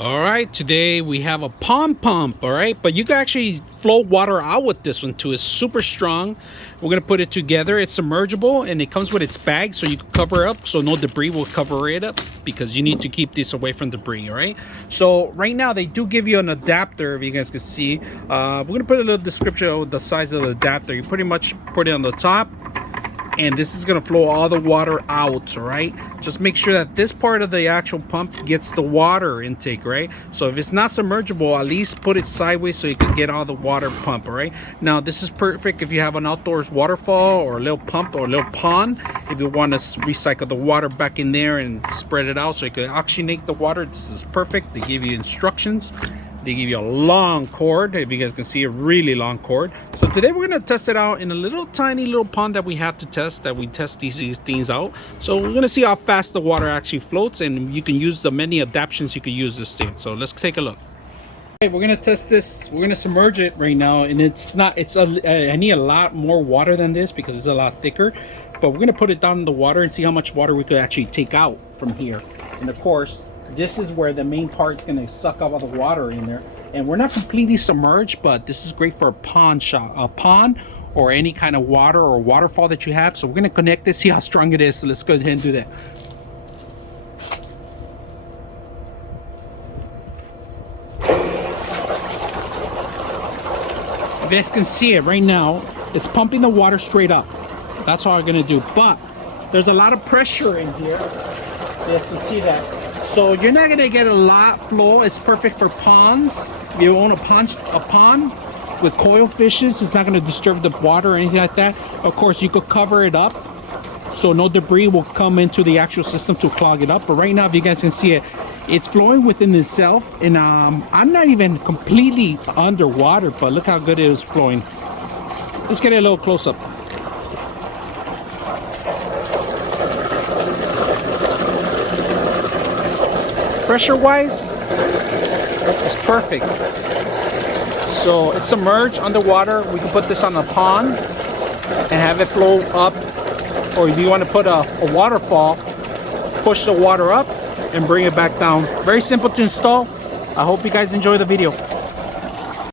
All right, today we have a pond pump, all right? But you can actually flow water out with this one too. It's super strong. We're gonna put it together. It's submergible and it comes with its bag so you can cover up so no debris will cover it up because you need to keep this away from debris, all right? So right now they do give you an adapter, if you guys can see. We're gonna put a little description of the size of the adapter. You pretty much put it on the top, and this is going to flow all the water out. All right, just make sure that this part of the actual pump gets the water intake, right? So if it's not submergible, at least put it sideways so you can get all the water pump. All right, now this is perfect if you have an outdoors waterfall or a little pump or a little pond. If you want to recycle the water back in there and spread it out so you can oxygenate the water, this is perfect. They give you instructions. They give you a long cord, if you guys can see, a really long cord. So today we're going to test it out in a little tiny little pond that we have to test, that we test these things out. So we're going to see how fast the water actually floats, and you can use the many adaptations you can use this thing. So let's take a look. Okay, we're going to test this. We're going to submerge it right now, and I need a lot more water than this because it's a lot thicker. But we're going to put it down in the water and see how much water we could actually take out from here. And of course, this is where the main part's going to suck up all the water in there. And we're not completely submerged, but this is great for a pond or any kind of water or waterfall that you have. So we're going to connect this, see how strong it is. So let's go ahead and do that. You guys can see it right now. It's pumping the water straight up. That's all I'm going to do. But there's a lot of pressure in here. You guys can see that. So you're not gonna get a lot flow. It's perfect for ponds. If you own a pond with coil fishes, it's not gonna disturb the water or anything like that. Of course, you could cover it up so no debris will come into the actual system to clog it up. But right now, if you guys can see it, it's flowing within itself. And I'm not even completely underwater, but look how good it is flowing. Let's get it a little close up. Pressure wise, it's perfect. So it's submerged underwater. We can put this on a pond and have it flow up, or if you want to put a waterfall, push the water up and bring it back down. Very simple to install. I hope you guys enjoy the video.